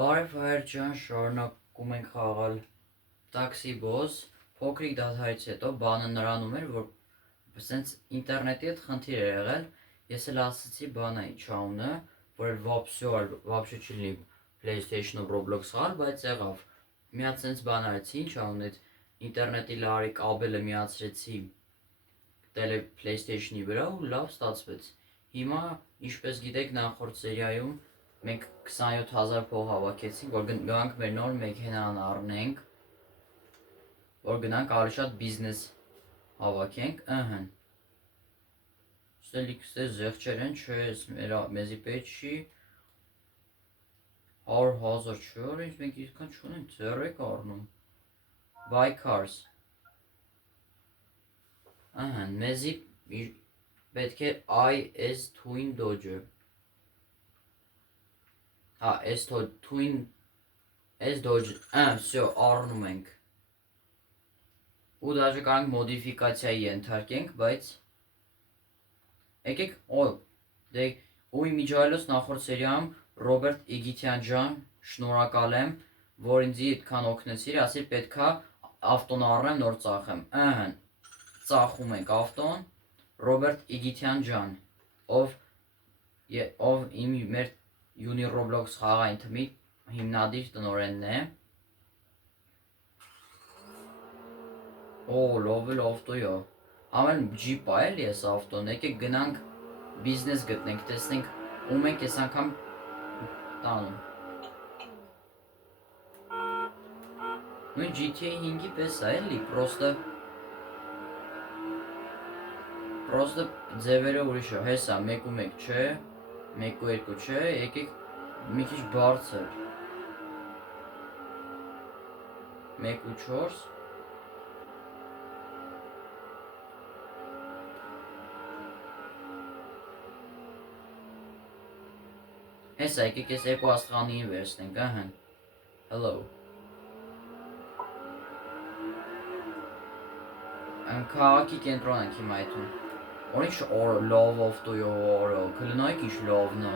Բարև հայր ջան, շարունակում ենք խաղալ Taxi Boss, փոքրիկ դադարից հետո բանը նրանում էր, որ սենց ինտերնետի հետ խնդիր էր եղել, ես էլ ասացի բանը իչաունը, որ вообще չլինի PlayStation-ով Roblox խաղալ, բայց եղավ, մի հատ սենց բան արեցի, իչաուն այդ ինտերնետի լարի կաբելը միացրեցի PlayStation-ի վրա ու լավ ստացվեց, հիմա, ինչպես գիտեք նախորդ սերիայում, մենք 27,000 փող հավաքեցինք, որ գանք մեր նոր մեքենան առնենք, որ գնանք ավելի շատ բիզնես հավաքենք, ստելիքս է զեղչեր են, չէ, մեզի պետք չի, 100,000 չէ, որ ինչ մենք իսկան չունենք, ձեռ եք առնում, buy cars, մեզի պետք է IS Twin Dodge, հա, S Dodge, всё, առնում ենք, ու դաժե կարանք մոդիֆիկացիայի ենթարկենք, բայց, եկեք, ու իմիջայլոց նախորդ սերիայում Ռոբերտ Իգիթյան ջան, շնորհակալ եմ, որ ինձի այդքան օգնեցիր, ասիր պետքա ավտոն առնեմ, նոր ծախեմ, ծախում ենք ավտոն, Ռոբերտ Իգիթյան ջան, ով մեր Uni Roblox խաղային թմի հիմնադիր տնօրենն է, լով էլ ավտոյա, ամեն ջիպ է էլ ես ավտոն, եկեք գնանք բիզնես գտնենք, տեսնենք ում ենք ես անգամ տանում, նույն GTA 5-ի պես է էլի, պրոստը ձևերը ուրիշ է, հեսա 1-1 չէ, 1-2 չէ, եկեք մի քիչ բարձր, 1-4, հեսա եկեք ես երկու աստղանին վերցնենք, hello, քաղաքի կենտրոն ենք հիմա այդում, որ ինչ լավ ավտոյա արա, կլնայք ինչ լավն է,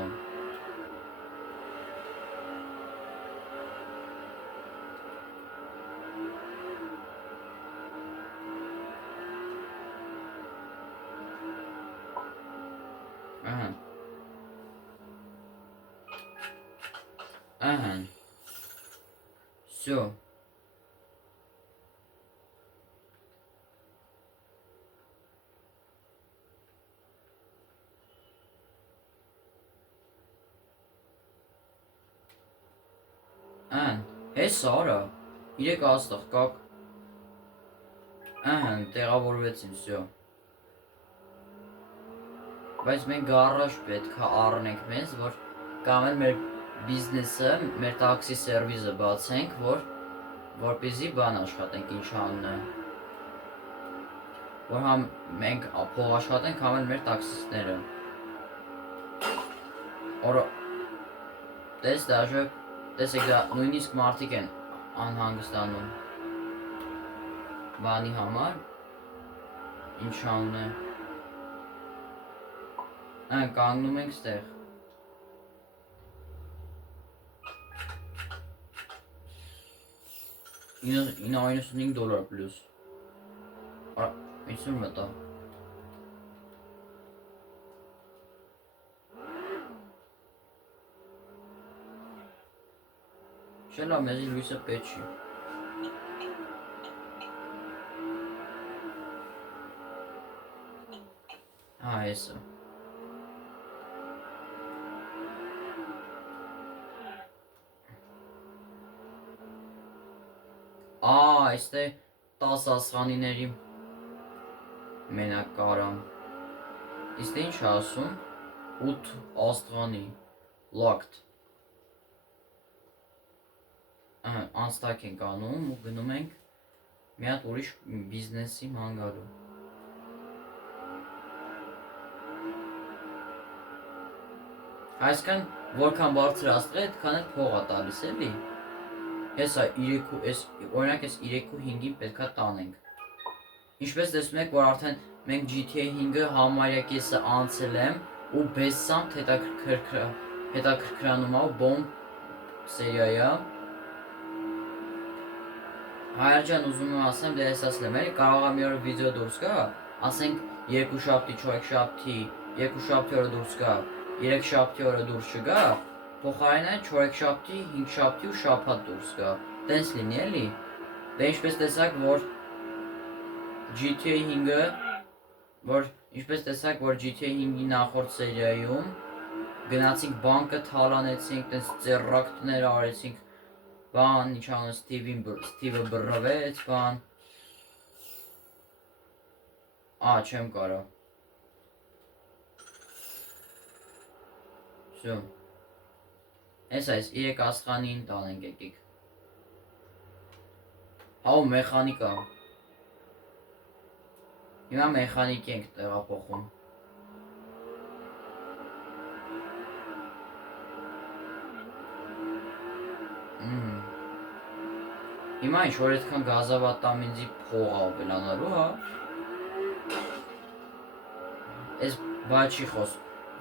всё, հես արա, 3 աստղ կակ, տեղավորվեցին, всё, բայց մենք գարաժ պետք է առնենք մեզ, որ կամ էլ մեր բիզնեսը, մեր տաքսի սերվիզը բացենք, որպեսզի բան աշխատենք ինչ անունը, որ համ մենք փող աշխատենք, համ էլ մեր տաքսիստները, տեսեք դա նույնիսկ մարդիկ են անհանգստանում, բանի համար, ինչ անունը, կանգնում ենք ստեղ, 95 դոլար պլյուս, ինչ մտա, չէ լավ մեզի լույսը պետք չի, հա հեսը, այստե 10 աստղանիների մենակ կարամ, իստե ինչ ասում, 8 աստղանի, locked, անստակ ենք անում ու գնում ենք մի հատ ուրիշ բիզնեսի մանգալու, այսքան որքան բարձր աստղ է, այդքան էլ փող է տալիս էլի, հեսա օրինակ ես 3-5-ին պետքա տանենք, ինչպես տեսնում եք, որ արդեն մենք GTA 5-ը համարյա կեսը անցել եմ ու բեսսամթ հետաքրքրանում է, սերիայա։ Հայերջան ուզում եմ ասեմ, դե ես ասեմ էլի, կարող է մի օր վիդեո դուրս գա, ասենք երկուշաբթի, չորեքշաբթի, երկուշաբթի օրը դուրս գա, երեքշաբթի օրը դուրս չգա, փոխարենը չորեքշաբթի, հինգշաբթի ու շաբաթ դուրս գա։ Տենց լինի էլի։ Դե ինչպես տեսակ, որ GTA 5-ը, որ GTA 5-ի նախորդ սերիայում գնացինք բանկը թալանեցինք, տենց ծեռակներ արեցինք, բան, ինչ անում Ստիվը բռնվեց, բան։ Չեմ կարա։ Всё։ Այս իրեք աստղանին տանենք եկիք։ Հա ու մեխանիկա։ Հիմա մեխանիկի ենք տեղափոխում։ Հիմա ինչ որ այդքան գազավատամինձի փող ավելանալու, հա։ Այս բա չի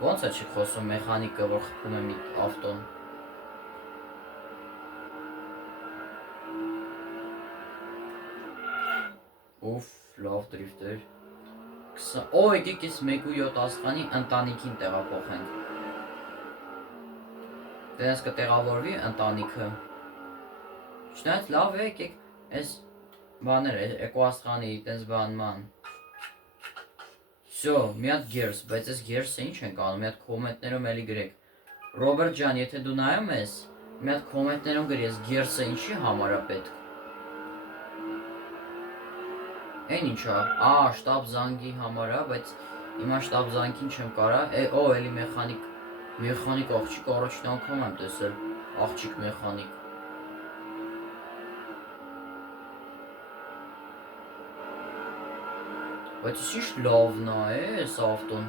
ոնց է չի խոսում մեխանիկը, որ խփում է մի ավտոն։ Ուֆ, լավ դրիֆտեր։ Եկեք ես 1.7 աստղանի ընտանիքին տեղափոխենք։ Դրանց կտեղավորվի ընտանիքը։ Չնայած լավ է, եկեք այս բաները, էկոաստղանի տենց բանման։ Всё, մի հատ գերս, բայց այս գերսը ինչ ենք անում, մի հատ կոմենտներում էլի գրեք։ Ռոբերտ ջան, եթե դու նայում ես, մի հատ կոմենտներում գրի, այս գերսը ինչի համար է պետք։ Այն ինչա, շտաբ զանգի համար է, բայց հիմա շտաբ զանգին չեմ կարա, էլի մեխանիկ աղջիկ առաջին անգամ եմ տեսել, աղջիկ մեխանիկ։ Բայց ինչ լավն է այս ավտոն։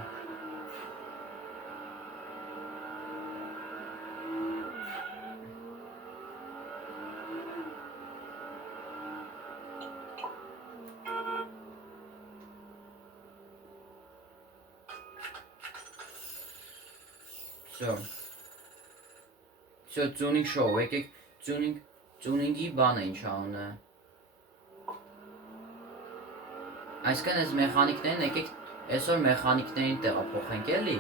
Всё, tuning show, եկեք tuning-ի բանը ինչ անունը։ Այսքան այս մեխանիկներին եկեք այսօր մեխանիկներին տեղափոխենք էլի։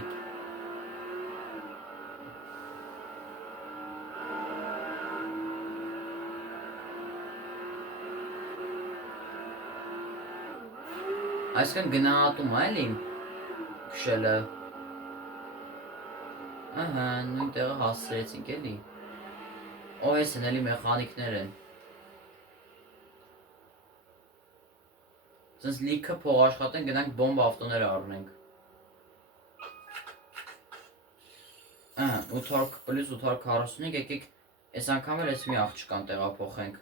Այսքան գնահատում է էլի քշելը։ Ահա, նույն տեղը հասցրեցինք էլի։ Այս են էլի մեխանիկներ են։ Սենց լիքը փող աշխատենք, գնանք բոմբ ավտոներ առնենք։ 800 + 845, եկեք այս անգամ էլ այս մի աղջկան տեղափոխենք։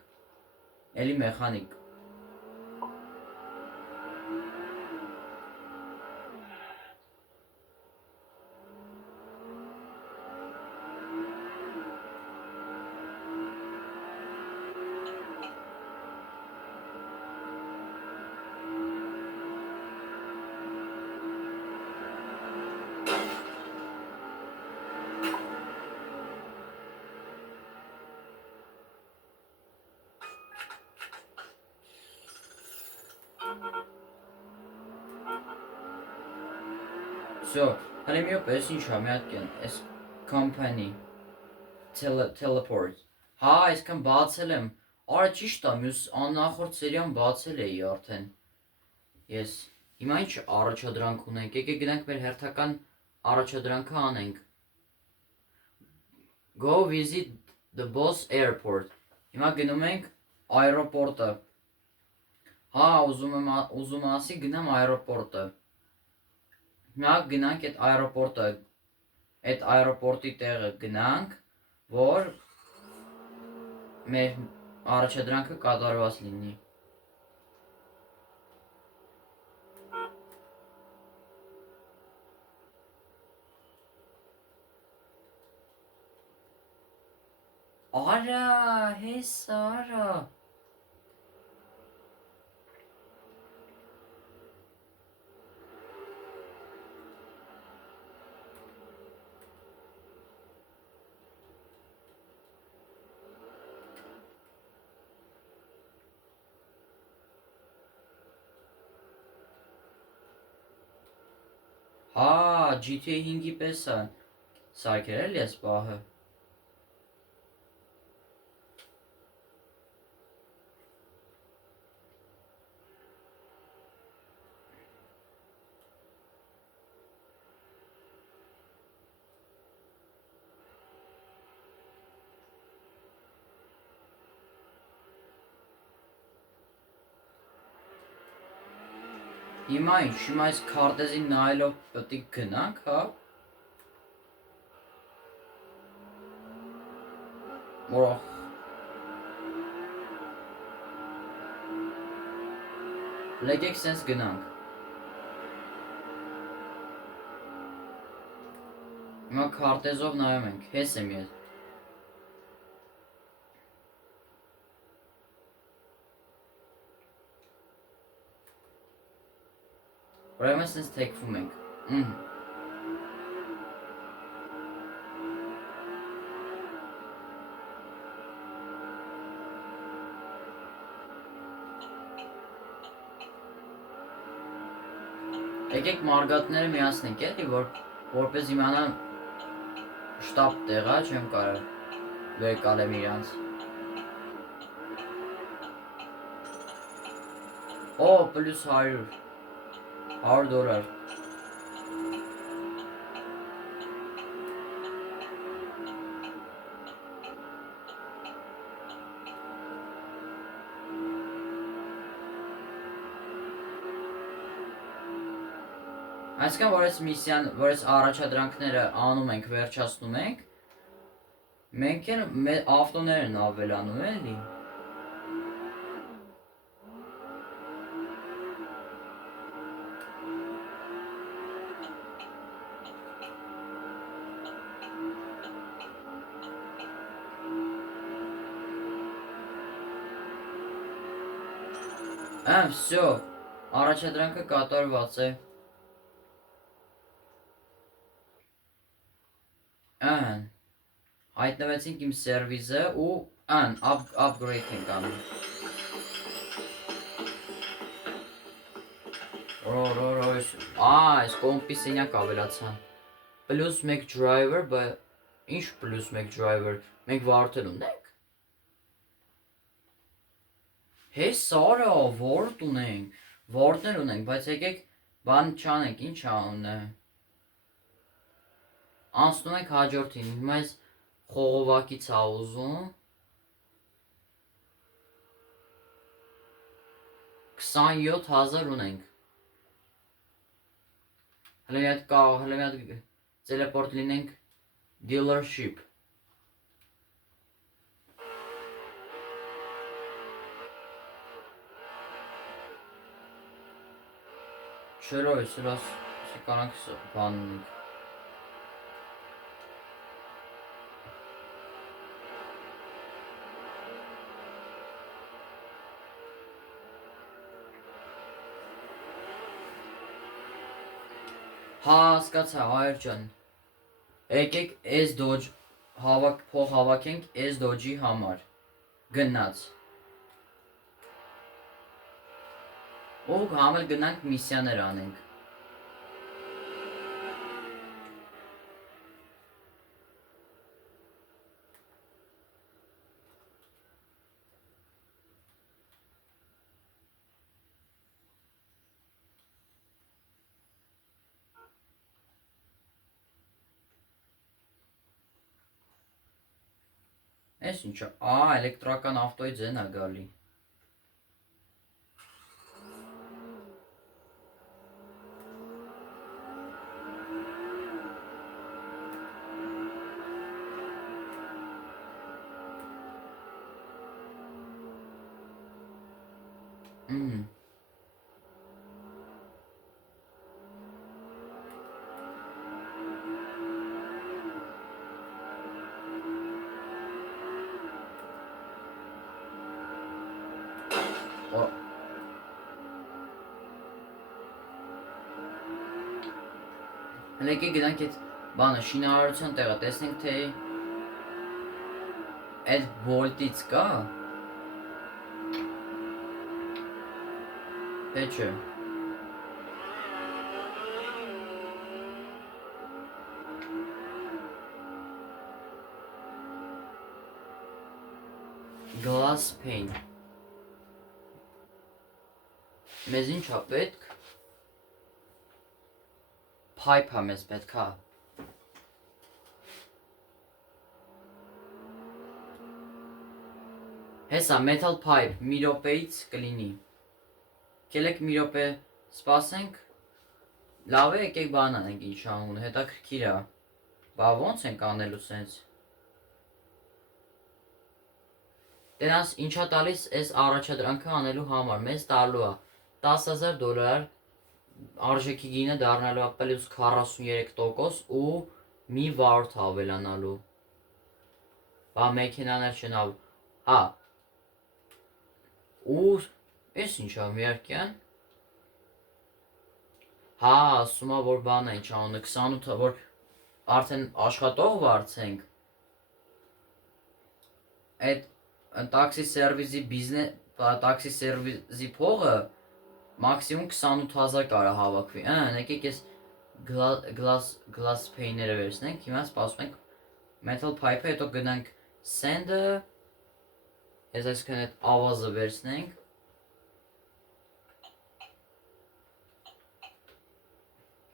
Էլի մեխանիկ։ Всё, հələ պես ինչա, մի հատ կեն, այս company, teleport, հա, այսքան բացել եմ, արա ճիշտ է, մյուս աննախորդ սերիան բացել էի արդեն, ես, հիմա ինչ առաջադրանք ունենք, եկեք գնանք մեր հերթական առաջադրանքը անենք, go visit the boss airport, հիմա գնում ենք այրոպորտը, հա, ուզում ասի գնամ այրոպորտը, հիմա գնանք այդ այրոպորտի տեղը գնանք, որ մեր առաջադրանքը կատարված լինի։ Արա, հեսա, արա։ Հա, GTA 5-ի պես է սարքել էլի ես պահը։ Հիմա ինչ, հիմա այս քարտեզին նայելով պետք է գնանք, հա։ Ուրախ։ Լեկեք սենց գնանք։ Հիմա քարտեզով նայում ենք, հես եմ ես։ Ուրեմն սենց թեքվում ենք։ Եկեք մարգատները միացնենք էլի, որպես իմանամ շտապ տեղա չեմ կարող վերկալեմ իրանց։ Օ, պլյուս 100 $100։ Այսինքն, որ այս միսիան, որ այս առաջադրանքները անում ենք, վերջացնում ենք, մենք էլ ավտոներն ավելանում էլի։ Всё, առաջադրանքը կատարված է։ Հայտնվեցինք իմ սերվիզը ու upgrade ենք անում։ Այս կոմպի սենյակ ավելացան։ Պլյուս 1 driver, ինչ պլյուս 1 driver, մենք վարդել ունենք։ Հես սարը, վորդ ունենք, վորդներ ունենք, բայց եկեք բան չանենք, ինչ անունը։ Անցնում ենք հաջորդին, հիմա այս խողովակից ա ուզում 27,000 ունենք։ Հլը մի հատ տելեպորտ լինենք dealership։ Չերոյ, սրաս կանանք բան ունենք։ Հա, հասկացա, հայր ջան։ Եկեք այս դոջ փող հավաքենք այս դոջի համար։ Գնաց։ Ու համել գնանք միսիաներ անենք։ Այս ինչա, էլեկտրական ավտոյի ձեն ա գալի։ Եկեք գնանք այդ բանը շինարարության տեղը, տեսնենք թե այդ Bolt-ից կա։ Թե չէ։ Glass pane։ Մեզ ինչ է պետք։ Pipe է մեզ պետք է։ Հեսա metal pipe մի րոպեից կլինի։ Կելեք մի րոպե սպասենք։ Լավ է, եկեք բան անենք ինչ անում, հետաքրքիր է։ Բա ոնց ենք անելու սենց։ Դրանց ինչա տալիս այս առաջադրանքը անելու համար, մեզ տալու է $10,000 արժեքի գինը դառնալու է պլյուս 43% ու մի վարորդ ավելանալու։ Բա մեքենաներ չնավ, հա։ Ու ես ինչա միարկյան։ Հա, ասում է որ բան է ինչ անում, 28-ը որ արդեն աշխատող վարձենք։ Այդ տաքսի սերվիսի տաքսի սերվիսի փողը մաքսիմում 28,000 կարա հավաքվի։ Եկեք ես glass pane-ները վերցնենք, հիմա սպասում ենք metal pipe-ը, հետո գնանք sand-ը, ես այսքան այդ ավազը վերցնենք։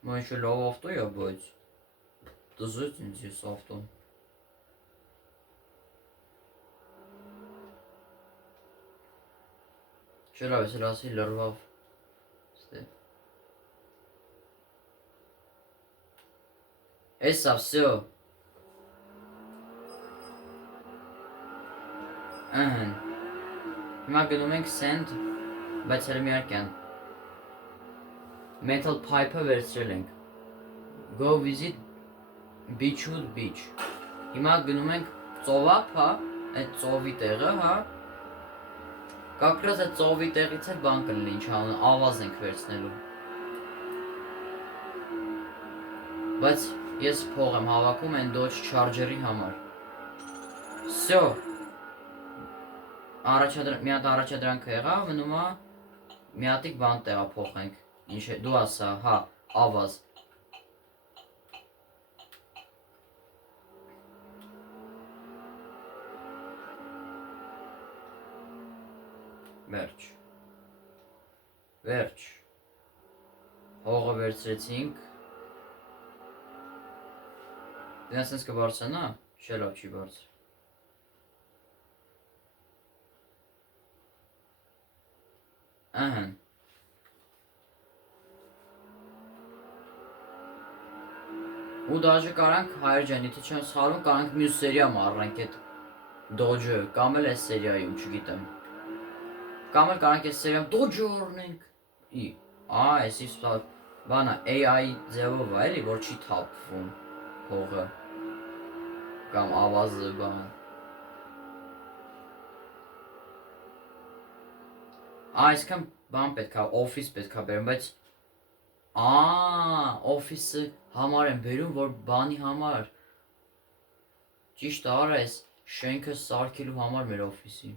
Մա ինչ լավ ավտո է, բայց դզույց ինձ ես ավտոն։ Շելավ ես լասի լրվավ։ Էսա, всё։ Հիմա գնում ենք sand, բայց հələ միարկյան։ Metal pipe-ը վերցրել ենք։ Go visit Beechwood Beach։ Հիմա գնում ենք ծովափ, հա, այդ ծովի տեղը, հա։ Կակրած այդ ծովի տեղից էլ բան կլինի, ինչ անում, ավազ ենք վերցնելու։ Բայց ես փող եմ հավաքում այն Dodge Charger-ի համար։ Всё։ Մի հատ առաջադրանքը եղավ, մնում է մի հատիկ բան տեղափոխենք։ Ինչ է, դու ասա, հա, ավազ։ Վերջ։ Վերջ։ Հողը վերցրեցինք։ Դրանց սենց կբարձրանա, չէ լավ չի բարձր։ Ահն։ Ու դաժե կարանք հայր ջան, եթե չեմ սխալվում, կարանք մյուս սերիա մառնենք այդ Dodge-ը, կամ էլ այս սերիայում, չգիտեմ։ Կամ էլ կարանք այս սերիայում Dodge-ը առնենք։ Էսի բանա AI ձևով է, էլի, որ չի թափվում հողը։ Կամ ավազը բան։ Այսքան բան պետք է, օֆիս պետք է բերեմ, բայց օֆիսը համար եմ բերում, որ բանի համար։ Ճիշտ արա ես շենքը սարքելու համար մեր օֆիսի։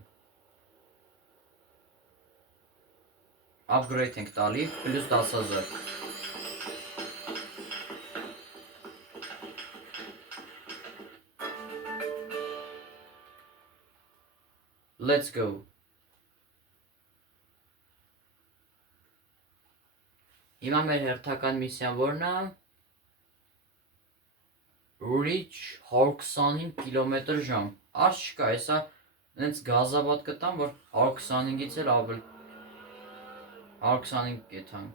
Upgrade ենք տալի, պլյուս 10,000։ Let's go։ Հիմա մեր հերթական միսիան որն է։ Reach 125 կմ/ժ։ Արժ չկա, հեսա նենց գազաբադ կտամ, որ 125-ից էլ ավել 125 կետան։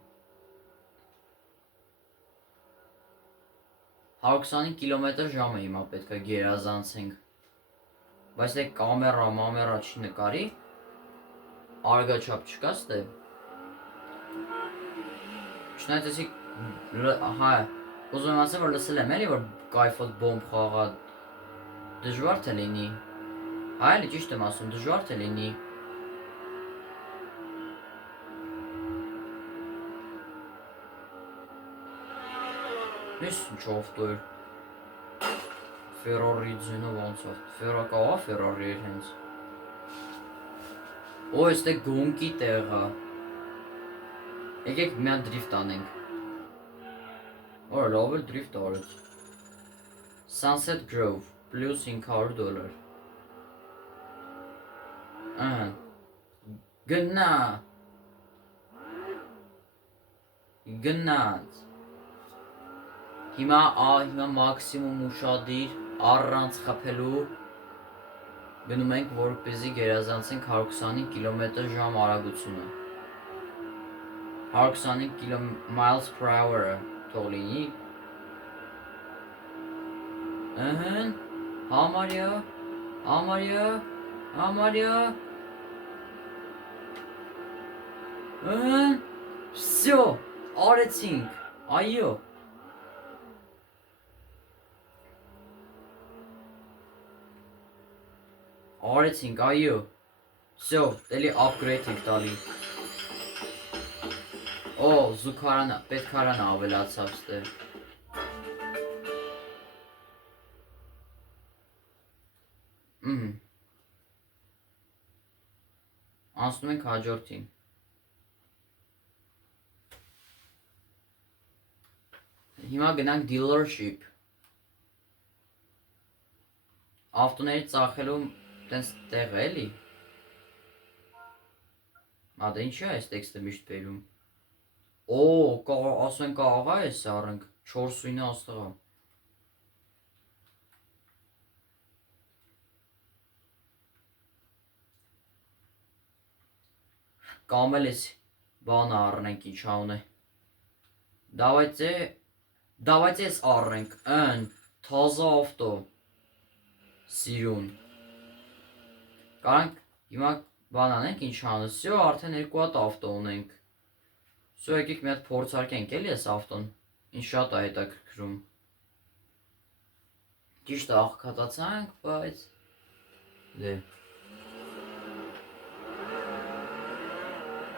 125 կմ/ժ է հիմա պետք է գերազանցենք։ Բայց դե կամերա չի նկարի, արգաչափ չկա ստե։ Չնայած էսի, հա, ուզում եմ ասեմ, որ լսել եմ էլի, որ կայֆոտ բոմբ խաղա դժվար թե լինի։ Հա էլի ճիշտ եմ ասում, դժվար թե լինի։ Ես ինչ ավտո էր։ Ferrari ձենով անցավ, կաղա Ferrari էր հենց։ Օ, էստե գոնկի տեղ է։ Եկեք մի հատ դրիֆտ անենք։ Օր լավ էլ դրիֆտ արեց։ Sunset Grove, պլյուս $500։ Ըհը։ Գնա։ Գնաց։ Հիմա մաքսիմում ուշադիր առանց խփելու գնում ենք, որպեսզի գերազանցենք 125 կմ/ժ արագությունը։ 125 miles/hour-ը թող լինի։ Ըհը։ Համարյա։ Ըհը։ Всё, արեցինք։ Այո։ Արեցինք, այո։ Всё, էլի upgrade ենք տալի։ Օ, զուգարանը, պետքարանը ավելացավ ստեղ։ Անցնում ենք հաջորդին։ Հիմա գնանք dealership։ Ավտոների ծախելու տենց տեղ է էլի։ Ադա ինչի է այս տեքստը միշտ բերում։ Օ, ասեն կաղա է սարնք, 4 սույնը աստղա։ Կամ էլ էս բանը առնենք ինչ անունը։ Давайте էս առնենք, թազա ավտո։ Սիրուն։ Կարանք հիմա բան անենք ինչ անունը, всё, արդեն 2 հատ ավտո ունենք։ Всё, եկեք մի հատ փորձարկենք էլի էս ավտոն, ինչ շատ է հետաքրքրում։ Ճիշտ է աղքատացանք, բայց դե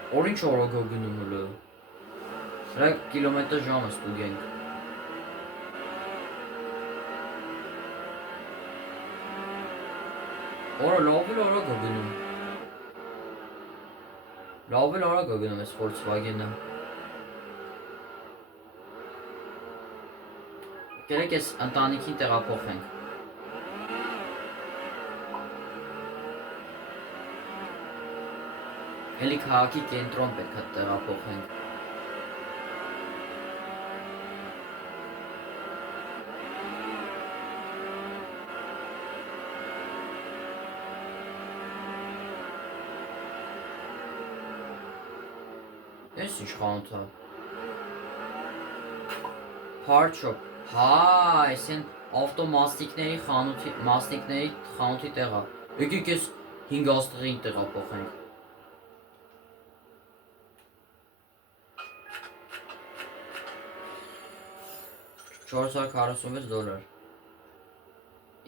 Օր ինչ օրոգ գնում հլը։ 3 կմ/ժ ստուգենք։ Օրը լավ էլ արագ է գնում։ Լավ էլ արագ է գնում էս Volkswagen-ը։ Գերեք էս ընտանիքին տեղափոխենք։ Էլի քաղաքի կենտրոն պետք է տեղափոխենք։ Էս ինչ խանութ է։ Part shop։ Հա, էսեն ավտոմասնիկների խանութի տեղը։ Եկեք էս 5 աստղին տեղափոխենք։ 446 դոլար։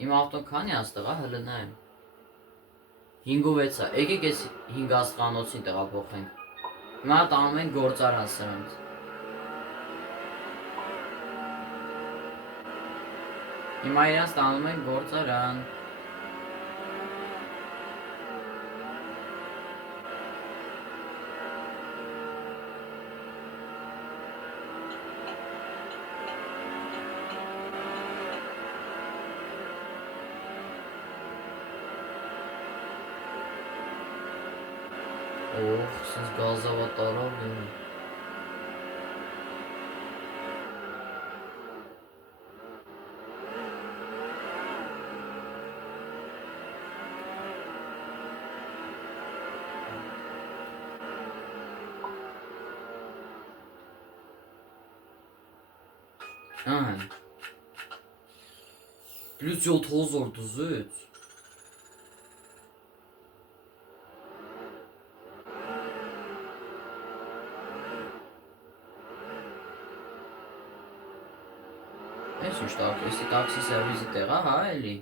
Իմ ավտոն քանի աստղ է, հələ նայեմ։ 5.6 է։ Եկեք էս 5 աստղանոցին տեղափոխենք։ Հիմա տանում ենք գործարան սրանց։ Հիմա իրանց տանում ենք գործարան։ Օհ, սենց գազավա տարավ դուրը։ Плюс 7000 դուզեց։ Էս ինչ տաքսի սերվիսի տեղ է, հա էլի։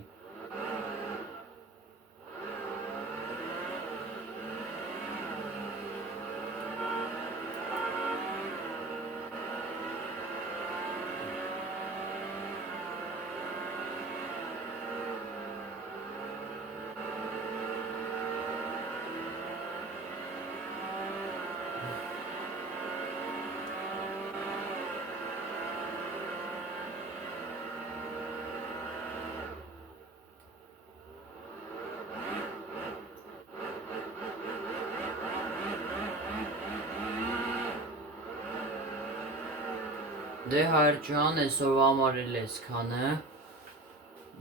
Դե հայր ջան, այսօրվա համար էլ այսքանը։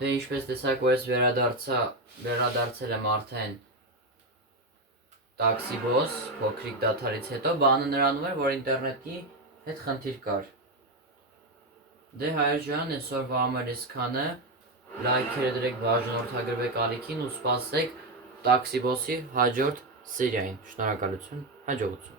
Դե ինչպես տեսակ, որ ես վերադարձել եմ արդեն տաքսի բոս, փոքրիկ դադարից հետո, բանը նրանում էր, որ ինտերնետի հետ խնդիր կար։ Դե հայր ջան, այսօրվա համար այսքանը, լայքերը դրեք, բաժանորդագրվեք ալիքին ու սպասեք տաքսի բոսի հաջորդ սերիային։ Շնորհակալություն, հաջողություն։